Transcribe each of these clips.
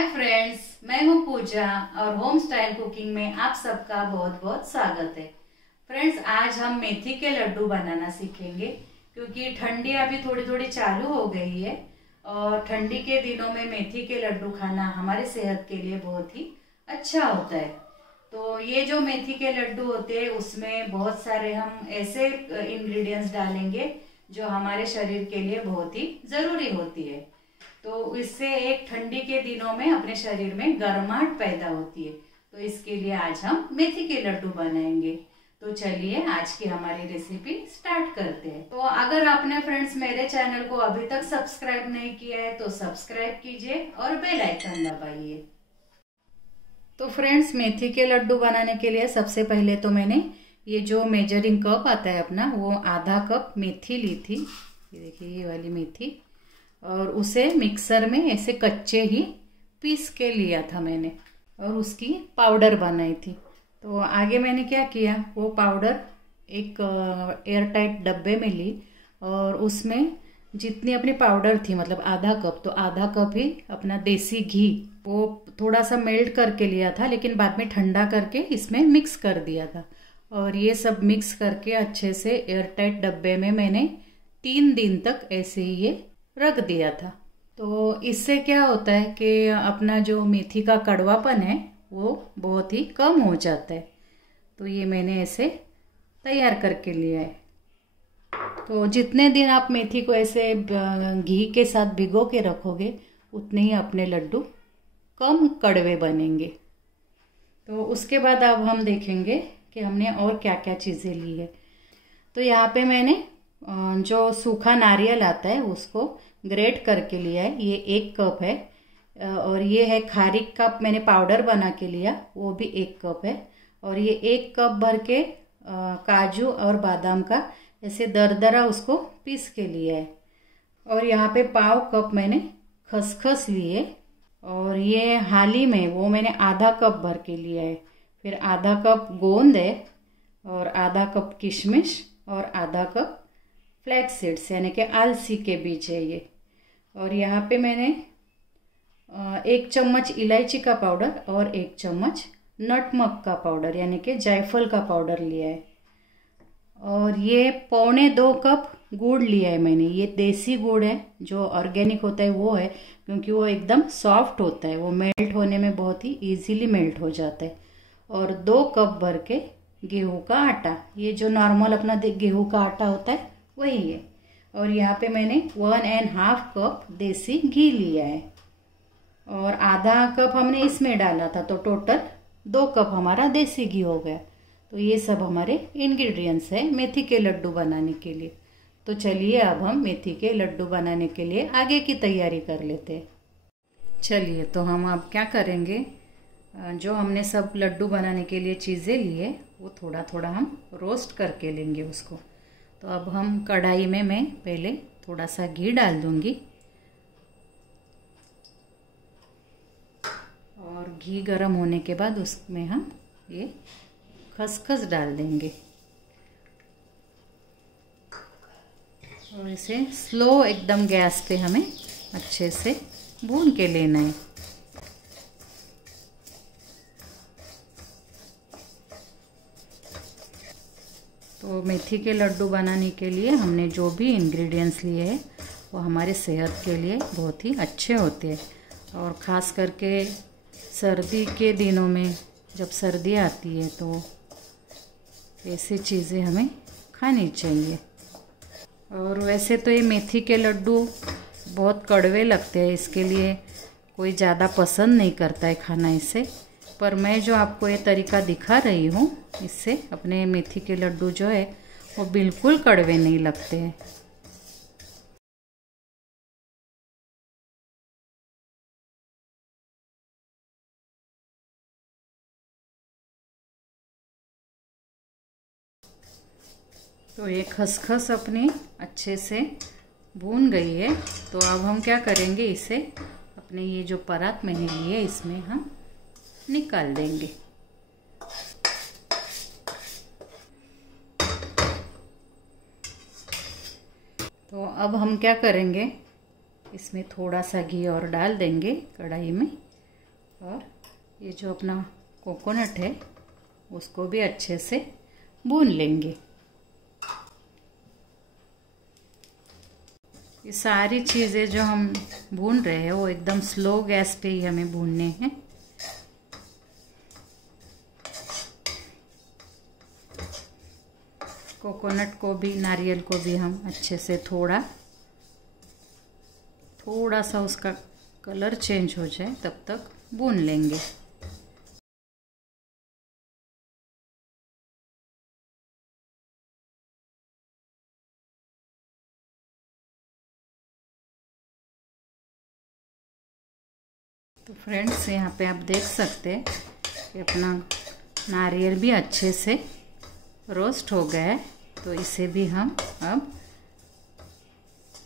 Hi friends, मैं हूँ पूजा और होम स्टाइल कुकिंग में आप सबका बहुत बहुत स्वागत है। फ्रेंड्स, आज हम मेथी के लड्डू बनाना सीखेंगे क्योंकि ठंडी अभी थोड़ी थोड़ी चालू हो गई है और ठंडी के दिनों में मेथी के लड्डू खाना हमारे सेहत के लिए बहुत ही अच्छा होता है। तो ये जो मेथी के लड्डू होते हैं उसमें बहुत सारे हम ऐसे इंग्रेडिएंट्स डालेंगे जो हमारे शरीर के लिए बहुत ही ज़रूरी होती है। तो इससे एक ठंडी के दिनों में अपने शरीर में गर्माहट पैदा होती है। तो इसके लिए आज हम मेथी के लड्डू बनाएंगे। तो चलिए आज की हमारी रेसिपी स्टार्ट करते हैं। तो अगर आपने फ्रेंड्स मेरे चैनल को अभी तक सब्सक्राइब नहीं किया है तो सब्सक्राइब कीजिए और बेल आइकन दबाइए। तो फ्रेंड्स, मेथी के लड्डू बनाने के लिए सबसे पहले तो मैंने ये जो मेजरिंग कप आता है अपना, वो आधा कप मेथी ली थी। ये देखिए, ये वाली मेथी, और उसे मिक्सर में ऐसे कच्चे ही पीस के लिया था मैंने और उसकी पाउडर बनाई थी। तो आगे मैंने क्या किया, वो पाउडर एक एयर टाइट डब्बे में ली और उसमें जितनी अपनी पाउडर थी, मतलब आधा कप, तो आधा कप ही अपना देसी घी वो थोड़ा सा मेल्ट करके लिया था, लेकिन बाद में ठंडा करके इसमें मिक्स कर दिया था। और ये सब मिक्स करके अच्छे से एयर टाइट डब्बे में मैंने 3 दिन तक ऐसे ही ये रख दिया था। तो इससे क्या होता है कि अपना जो मेथी का कड़वापन है वो बहुत ही कम हो जाता है। तो ये मैंने ऐसे तैयार करके लिया है। तो जितने दिन आप मेथी को ऐसे घी के साथ भिगो के रखोगे उतने ही अपने लड्डू कम कड़वे बनेंगे। तो उसके बाद अब हम देखेंगे कि हमने और क्या क्या चीज़ें ली है। तो यहाँ पे मैंने जो सूखा नारियल आता है उसको ग्रेट करके लिया है, ये 1 कप है। और ये है खारीक का मैंने पाउडर बना के लिया, वो भी 1 कप है। और ये 1 कप भर के काजू और बादाम का ऐसे दरदरा उसको पीस के लिया है। और यहाँ पे 1/2 कप मैंने खसखस लिए और ये हाली में वो मैंने आधा कप भर के लिया है। फिर आधा कप गोंद है और आधा कप किशमिश और आधा कप फ्लैक्स सीड्स यानी कि अलसी के बीज है ये। और यहाँ पे मैंने 1 चम्मच इलायची का पाउडर और 1 चम्मच नटमग का पाउडर यानी कि जायफल का पाउडर लिया है। और ये 1.25 कप गुड़ लिया है मैंने। ये देसी गुड़ है, जो ऑर्गेनिक होता है वो है, क्योंकि वो एकदम सॉफ्ट होता है, वो मेल्ट होने में बहुत ही इजीली मेल्ट हो जाता है। और 2 कप भर के गेहूं का आटा, ये जो नॉर्मल अपना गेहूं का आटा होता है वही है। और यहाँ पे मैंने 1.5 कप देसी घी लिया है और आधा कप हमने इसमें डाला था, तो टोटल 2 कप हमारा देसी घी हो गया। तो ये सब हमारे इंग्रेडिएंट्स है मेथी के लड्डू बनाने के लिए। तो चलिए अब हम मेथी के लड्डू बनाने के लिए आगे की तैयारी कर लेते हैं। चलिए, तो हम अब क्या करेंगे, जो हमने सब लड्डू बनाने के लिए चीज़ें ली है वो थोड़ा थोड़ा हम रोस्ट करके लेंगे उसको। तो अब हम कढ़ाई में मैं पहले थोड़ा सा घी डाल दूंगी और घी गर्म होने के बाद उसमें हम ये खसखस डाल देंगे और इसे स्लो एकदम गैस पे हमें अच्छे से भून के लेना है। तो मेथी के लड्डू बनाने के लिए हमने जो भी इंग्रेडिएंट्स लिए हैं वो हमारे सेहत के लिए बहुत ही अच्छे होते हैं। और ख़ास करके सर्दी के दिनों में, जब सर्दी आती है तो ऐसी चीज़ें हमें खानी चाहिए। और वैसे तो ये मेथी के लड्डू बहुत कड़वे लगते हैं, इसके लिए कोई ज़्यादा पसंद नहीं करता है खाना इसे। पर मैं जो आपको ये तरीका दिखा रही हूँ, इससे अपने मेथी के लड्डू जो है वो बिल्कुल कड़वे नहीं लगते हैं। तो ये खसखस अपनी अच्छे से भून गई है। तो अब हम क्या करेंगे, इसे अपने ये जो परात मैंने ली है इसमें हम निकाल देंगे। तो अब हम क्या करेंगे, इसमें थोड़ा सा घी और डाल देंगे कढ़ाई में और ये जो अपना कोकोनट है उसको भी अच्छे से भून लेंगे। ये सारी चीज़ें जो हम भून रहे हैं वो एकदम स्लो गैस पे ही हमें भूनने हैं। कोकोनट को भी, नारियल को भी हम अच्छे से थोड़ा सा उसका कलर चेंज हो जाए तब तक भून लेंगे। तो फ्रेंड्स यहाँ पे आप देख सकते हैं कि अपना नारियल भी अच्छे से रोस्ट हो गया है, तो इसे भी हम अब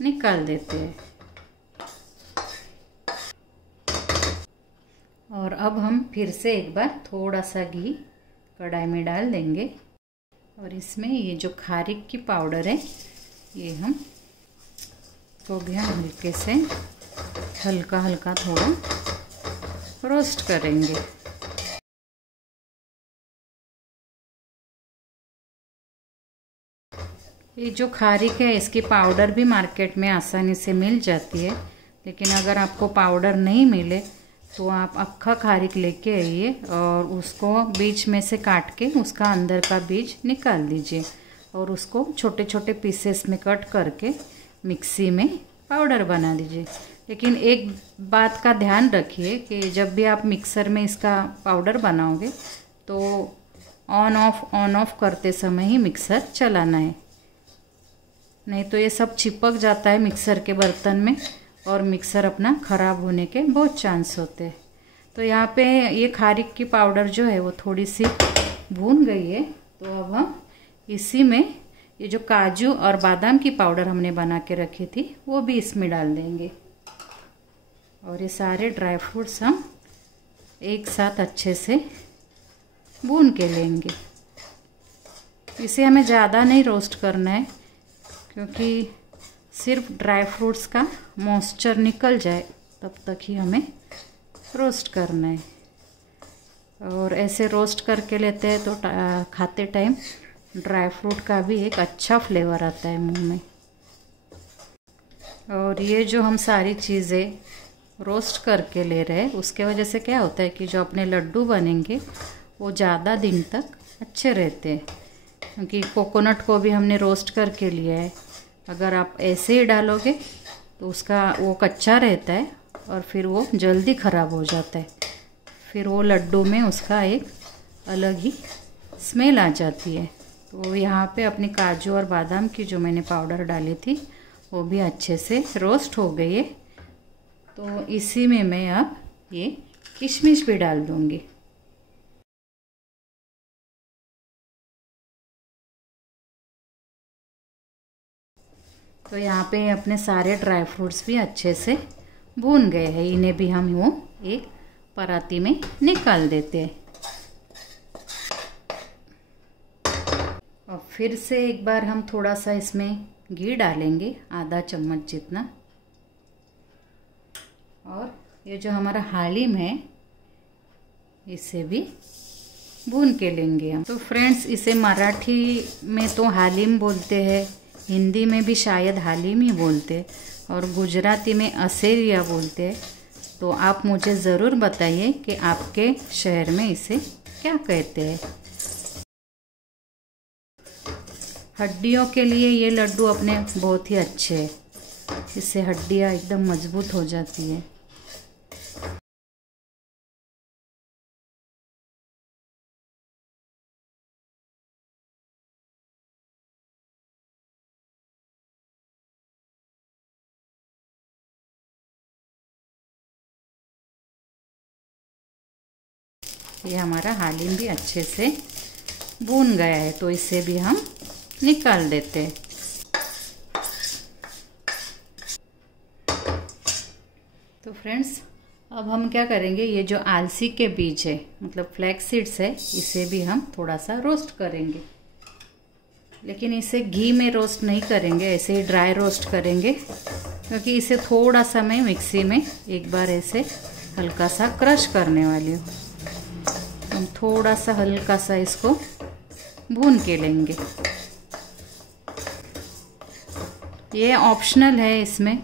निकाल देते हैं। और अब हम फिर से एक बार थोड़ा सा घी कढ़ाई में डाल देंगे और इसमें ये जो खारीक की पाउडर है ये हम तो भी हम हल्के से हल्का थोड़ा रोस्ट करेंगे। ये जो खारीक है इसकी पाउडर भी मार्केट में आसानी से मिल जाती है, लेकिन अगर आपको पाउडर नहीं मिले तो आप अक्खा खारीक लेके आइए और उसको बीच में से काट के उसका अंदर का बीज निकाल दीजिए और उसको छोटे छोटे पीसेस में कट करके मिक्सी में पाउडर बना दीजिए। लेकिन एक बात का ध्यान रखिए कि जब भी आप मिक्सर में इसका पाउडर बनाओगे तो ऑन ऑफ करते समय ही मिक्सर चलाना है, नहीं तो ये सब चिपक जाता है मिक्सर के बर्तन में और मिक्सर अपना ख़राब होने के बहुत चांस होते हैं। तो यहाँ पे ये खारीक की पाउडर जो है वो थोड़ी सी भून गई है, तो अब हम इसी में ये जो काजू और बादाम की पाउडर हमने बना के रखी थी वो भी इसमें डाल देंगे और ये सारे ड्राई फ्रूट्स हम एक साथ अच्छे से भून के लेंगे। इसे हमें ज़्यादा नहीं रोस्ट करना है क्योंकि सिर्फ ड्राई फ्रूट्स का मॉइस्चर निकल जाए तब तक ही हमें रोस्ट करना है। और ऐसे रोस्ट करके लेते हैं तो खाते टाइम ड्राई फ्रूट का भी एक अच्छा फ्लेवर आता है मुंह में। और ये जो हम सारी चीज़ें रोस्ट करके ले रहे हैं उसके वजह से क्या होता है कि जो अपने लड्डू बनेंगे वो ज़्यादा दिन तक अच्छे रहते हैं, क्योंकि कोकोनट को भी हमने रोस्ट करके लिया है। अगर आप ऐसे ही डालोगे तो उसका वो कच्चा रहता है और फिर वो जल्दी ख़राब हो जाता है, फिर वो लड्डू में उसका एक अलग ही स्मेल आ जाती है। तो यहाँ पे अपनी काजू और बादाम की जो मैंने पाउडर डाली थी वो भी अच्छे से रोस्ट हो गई है, तो इसी में मैं अब ये किशमिश भी डाल दूँगी। तो यहाँ पे अपने सारे ड्राई फ्रूट्स भी अच्छे से भून गए हैं, इन्हें भी हम वो एक पराती में निकाल देते हैं। और फिर से एक बार हम थोड़ा सा इसमें घी डालेंगे, आधा चम्मच जितना। और ये जो हमारा हालिम है इसे भी भून के लेंगे हम। तो फ्रेंड्स इसे मराठी में तो हालिम बोलते हैं, हिंदी में भी शायद हालिम ही बोलते और गुजराती में असेरिया बोलते हैं। तो आप मुझे ज़रूर बताइए कि आपके शहर में इसे क्या कहते हैं। हड्डियों के लिए ये लड्डू अपने बहुत ही अच्छे हैं, इससे हड्डियाँ एकदम मजबूत हो जाती है। ये हमारा हालिम भी अच्छे से भून गया है, तो इसे भी हम निकाल देते हैं। तो फ्रेंड्स अब हम क्या करेंगे, ये जो आलसी के बीज है मतलब फ्लैक्स सीड्स है, इसे भी हम थोड़ा सा रोस्ट करेंगे। लेकिन इसे घी में रोस्ट नहीं करेंगे, ऐसे ही ड्राई रोस्ट करेंगे, क्योंकि इसे थोड़ा सा मैं मिक्सी में एक बार ऐसे हल्का सा क्रश करने वाली हूँ। हम थोड़ा सा हल्का सा इसको भून के लेंगे। ये ऑप्शनल है, इसमें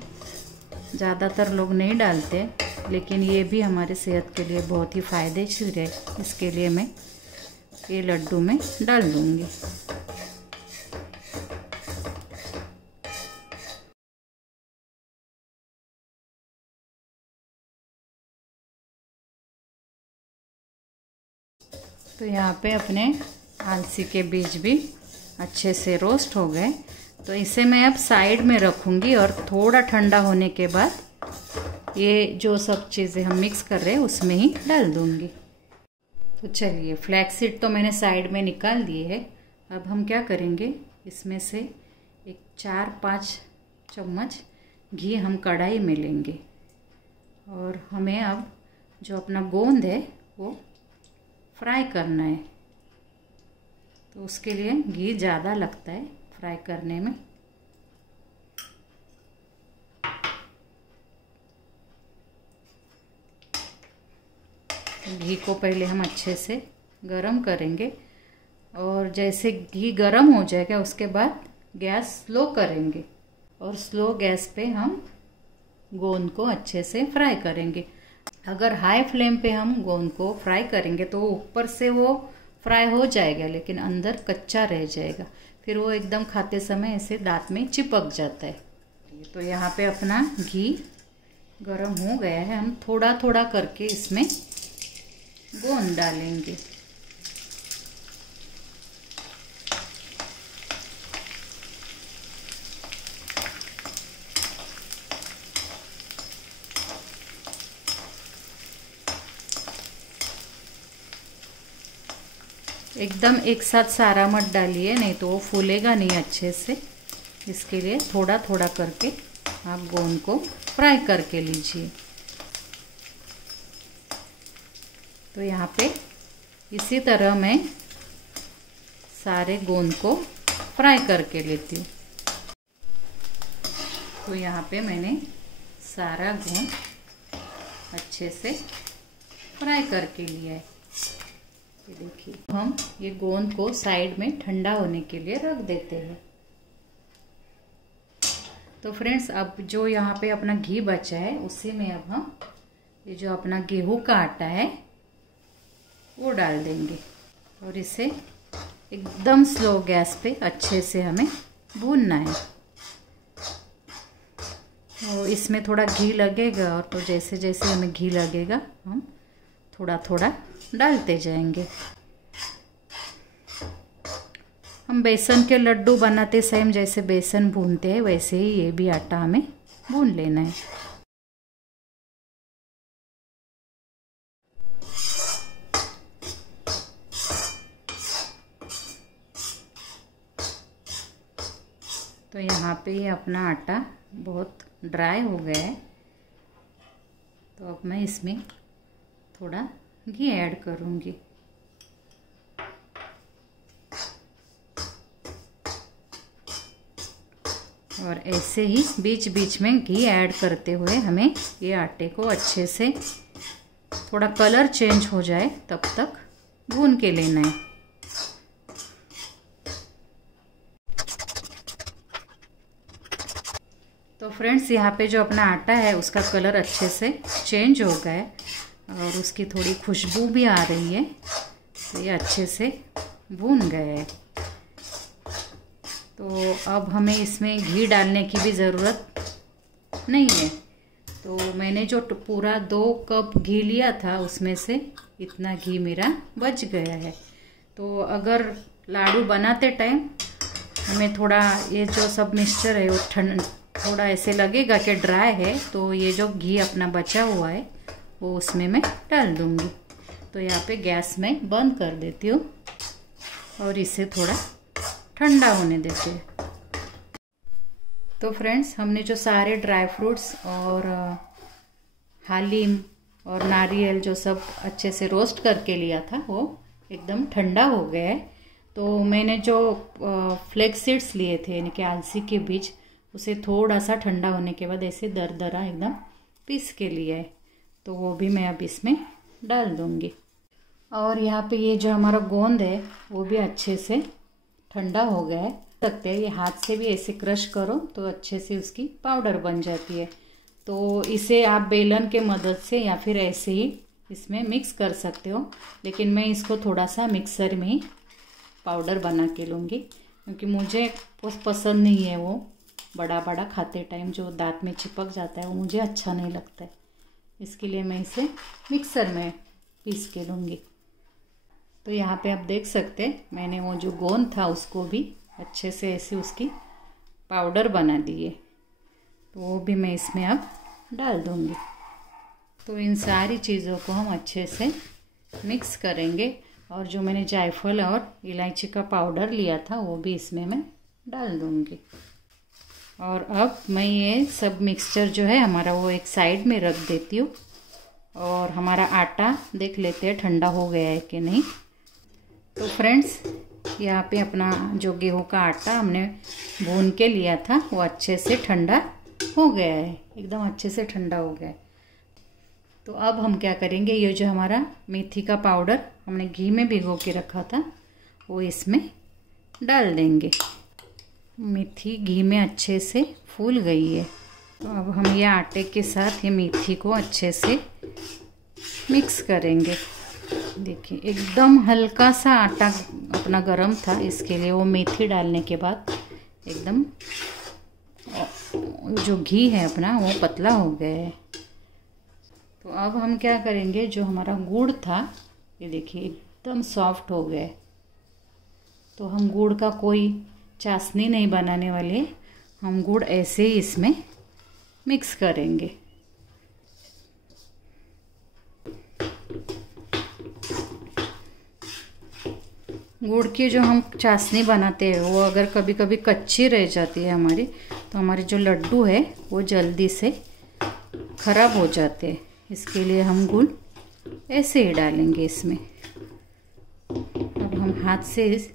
ज़्यादातर लोग नहीं डालते, लेकिन ये भी हमारे सेहत के लिए बहुत ही फ़ायदेमंद है। इसके लिए मैं ये लड्डू में डाल दूँगी। तो यहाँ पे अपने अलसी के बीज भी अच्छे से रोस्ट हो गए। तो इसे मैं अब साइड में रखूँगी और थोड़ा ठंडा होने के बाद ये जो सब चीज़ें हम मिक्स कर रहे हैं उसमें ही डाल दूँगी। तो चलिए, फ्लैक्स सीड तो मैंने साइड में निकाल दिए है। अब हम क्या करेंगे, इसमें से एक 4-5 चम्मच घी हम कढ़ाई में लेंगे और हमें अब जो अपना गोंद है वो फ्राई करना है। तो उसके लिए घी ज़्यादा लगता है फ्राई करने में। घी को पहले हम अच्छे से गरम करेंगे और जैसे घी गरम हो जाएगा उसके बाद गैस स्लो करेंगे और स्लो गैस पे हम गोंद को अच्छे से फ्राई करेंगे। अगर हाई फ्लेम पे हम गोंद को फ्राई करेंगे तो ऊपर से वो फ्राई हो जाएगा लेकिन अंदर कच्चा रह जाएगा, फिर वो एकदम खाते समय ऐसे दांत में चिपक जाता है। तो यहाँ पे अपना घी गरम हो गया है। हम थोड़ा थोड़ा करके इसमें गोंद डालेंगे। एकदम एक साथ सारा मत डालिए, नहीं तो वो फूलेगा नहीं अच्छे से। इसके लिए थोड़ा थोड़ा करके आप गोंद को फ्राई करके लीजिए। तो यहाँ पे इसी तरह मैं सारे गोंद को फ्राई करके लेती हूँ। तो यहाँ पे मैंने सारा गोंद अच्छे से फ्राई करके लिया है। ये देखिए, हम ये गोंद को साइड में ठंडा होने के लिए रख देते हैं। तो फ्रेंड्स, अब जो यहाँ पे अपना घी बचा है उसी में अब हम ये जो अपना गेहूं का आटा है वो डाल देंगे और इसे एकदम स्लो गैस पे अच्छे से हमें भूनना है। और इसमें थोड़ा घी लगेगा और तो जैसे जैसे हमें घी लगेगा हम थोड़ा थोड़ा डालते जाएंगे। हम बेसन के लड्डू बनाते सेम जैसे बेसन भूनते हैं वैसे ही ये भी आटा हमें भून लेना है। तो यहाँ पे ये अपना आटा बहुत ड्राई हो गया है। तो अब मैं इसमें थोड़ा घी ऐड करूँगी। और ऐसे ही बीच बीच में घी ऐड करते हुए हमें ये आटे को अच्छे से थोड़ा कलर चेंज हो जाए तब तक भून के लेना है। तो फ्रेंड्स, यहाँ पे जो अपना आटा है उसका कलर अच्छे से चेंज हो गया है और उसकी थोड़ी खुशबू भी आ रही है। तो ये अच्छे से भून गए हैं। तो अब हमें इसमें घी डालने की भी ज़रूरत नहीं है। तो मैंने जो पूरा 2 कप घी लिया था उसमें से इतना घी मेरा बच गया है। तो अगर लाडू बनाते टाइम हमें थोड़ा ये जो सब मिक्सचर है वो थोड़ा ऐसे लगेगा कि ड्राई है, तो ये जो घी अपना बचा हुआ है वो उसमें मैं डाल दूँगी। तो यहाँ पे गैस में बंद कर देती हूँ और इसे थोड़ा ठंडा होने देते हैं। तो फ्रेंड्स, हमने जो सारे ड्राई फ्रूट्स और हालीम और नारियल जो सब अच्छे से रोस्ट करके लिया था वो एकदम ठंडा हो गया है। तो मैंने जो फ्लैक्स सीड्स लिए थे यानी कि अलसी के बीज, उसे थोड़ा सा ठंडा होने के बाद ऐसे दरदरा एकदम पीस के लिया है। तो तो वो भी मैं अब इसमें डाल दूँगी। और यहाँ पे ये जो हमारा गोंद है वो भी अच्छे से ठंडा हो गया है। सकते हैं ये हाथ से भी ऐसे क्रश करो तो अच्छे से उसकी पाउडर बन जाती है। तो इसे आप बेलन के मदद से या फिर ऐसे ही इसमें मिक्स कर सकते हो, लेकिन मैं इसको थोड़ा सा मिक्सर में ही पाउडर बना के लूँगी, क्योंकि मुझे पसंद नहीं है वो बड़ा बड़ा खाते टाइम जो दांत में चिपक जाता है, वो मुझे अच्छा नहीं लगता है। इसके लिए मैं इसे मिक्सर में पीस के लूँगी। तो यहाँ पे आप देख सकते हैं मैंने वो जो गोंद था उसको भी अच्छे से ऐसे उसकी पाउडर बना दी है। तो वो भी मैं इसमें अब डाल दूँगी। तो इन सारी चीज़ों को हम अच्छे से मिक्स करेंगे। और जो मैंने जायफल और इलायची का पाउडर लिया था वो भी इसमें मैं डाल दूँगी। और अब मैं ये सब मिक्सचर जो है हमारा वो एक साइड में रख देती हूँ। और हमारा आटा देख लेते हैं ठंडा हो गया है कि नहीं। तो फ्रेंड्स, यहाँ पे अपना जो गेहूं का आटा हमने भून के लिया था वो अच्छे से ठंडा हो गया है, एकदम अच्छे से ठंडा हो गया है। तो अब हम क्या करेंगे, ये जो हमारा मेथी का पाउडर हमने घी में भिगो के रखा था वो इसमें डाल देंगे। मेथी घी में अच्छे से फूल गई है। तो अब हम ये आटे के साथ ये मेथी को अच्छे से मिक्स करेंगे। देखिए एकदम हल्का सा आटा अपना गरम था, इसके लिए वो मेथी डालने के बाद एकदम जो घी है अपना वो पतला हो गया है। तो अब हम क्या करेंगे, जो हमारा गुड़ था ये देखिए एकदम सॉफ्ट हो गया है। तो हम गुड़ का कोई चाशनी नहीं बनाने वाले, हम गुड़ ऐसे ही इसमें मिक्स करेंगे। गुड़ की जो हम चाशनी बनाते हैं वो अगर कभी कभी कच्ची रह जाती है हमारी, तो हमारे जो लड्डू है वो जल्दी से ख़राब हो जाते हैं। इसके लिए हम गुड़ ऐसे ही डालेंगे इसमें। अब हम हाथ से इस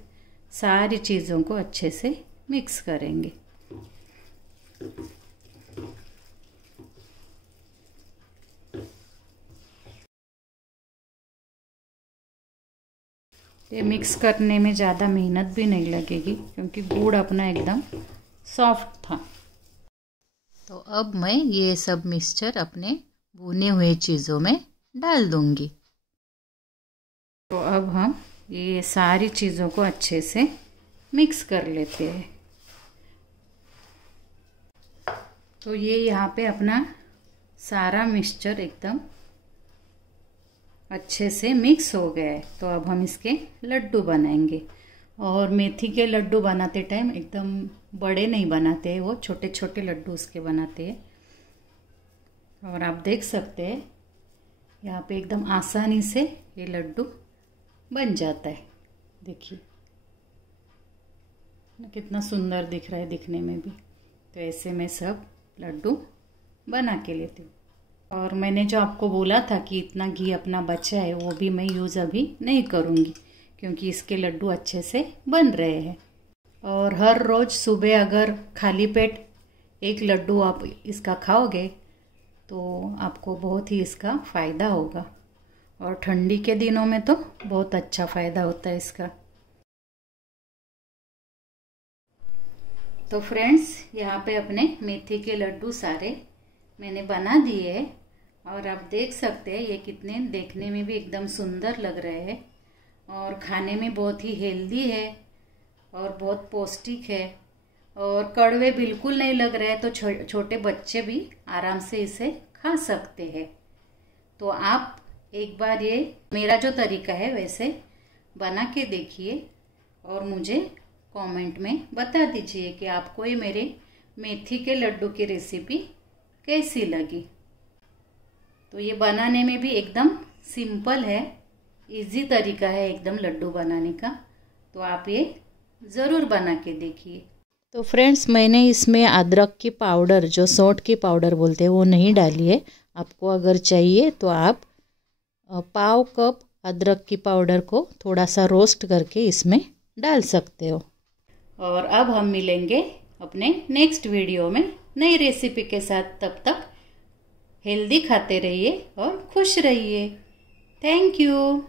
सारी चीज़ों को अच्छे से मिक्स करेंगे। ये मिक्स करने में ज़्यादा मेहनत भी नहीं लगेगी, क्योंकि गुड़ अपना एकदम सॉफ्ट था। तो अब मैं ये सब मिक्सचर अपने भुने हुए चीज़ों में डाल दूंगी। तो अब हम ये सारी चीज़ों को अच्छे से मिक्स कर लेते हैं। तो ये यहाँ पे अपना सारा मिक्सचर एकदम अच्छे से मिक्स हो गया है। तो अब हम इसके लड्डू बनाएंगे। और मेथी के लड्डू बनाते टाइम एकदम बड़े नहीं बनाते हैं, वो छोटे छोटे लड्डू उसके बनाते हैं। और आप देख सकते हैं यहाँ पे एकदम आसानी से ये लड्डू बन जाता है। देखिए कितना सुंदर दिख रहा है दिखने में भी। तो ऐसे मैं सब लड्डू बना के लेती हूँ। और मैंने जो आपको बोला था कि इतना घी अपना बचा है वो भी मैं यूज़ अभी नहीं करूँगी, क्योंकि इसके लड्डू अच्छे से बन रहे हैं। और हर रोज़ सुबह अगर खाली पेट एक लड्डू आप इसका खाओगे तो आपको बहुत ही इसका फ़ायदा होगा। और ठंडी के दिनों में तो बहुत अच्छा फ़ायदा होता है इसका। तो फ्रेंड्स, यहाँ पे अपने मेथी के लड्डू सारे मैंने बना दिए हैं। और आप देख सकते हैं ये कितने देखने में भी एकदम सुंदर लग रहे हैं और खाने में बहुत ही हेल्दी है और बहुत पौष्टिक है। और कड़वे बिल्कुल नहीं लग रहे हैं, तो छोटे बच्चे भी आराम से इसे खा सकते हैं। तो आप एक बार ये मेरा जो तरीका है वैसे बना के देखिए और मुझे कमेंट में बता दीजिए कि आपको ये मेरे मेथी के लड्डू की रेसिपी कैसी लगी। तो ये बनाने में भी एकदम सिंपल है, इजी तरीका है एकदम लड्डू बनाने का। तो आप ये ज़रूर बना के देखिए। तो फ्रेंड्स, मैंने इसमें अदरक की पाउडर, जो सौंठ की पाउडर बोलते हैं, वो नहीं डाली है। आपको अगर चाहिए तो आप पाव कप अदरक की पाउडर को थोड़ा सा रोस्ट करके इसमें डाल सकते हो। और अब हम मिलेंगे अपने नेक्स्ट वीडियो में नई रेसिपी के साथ। तब तक हेल्दी खाते रहिए और खुश रहिए। Thank you.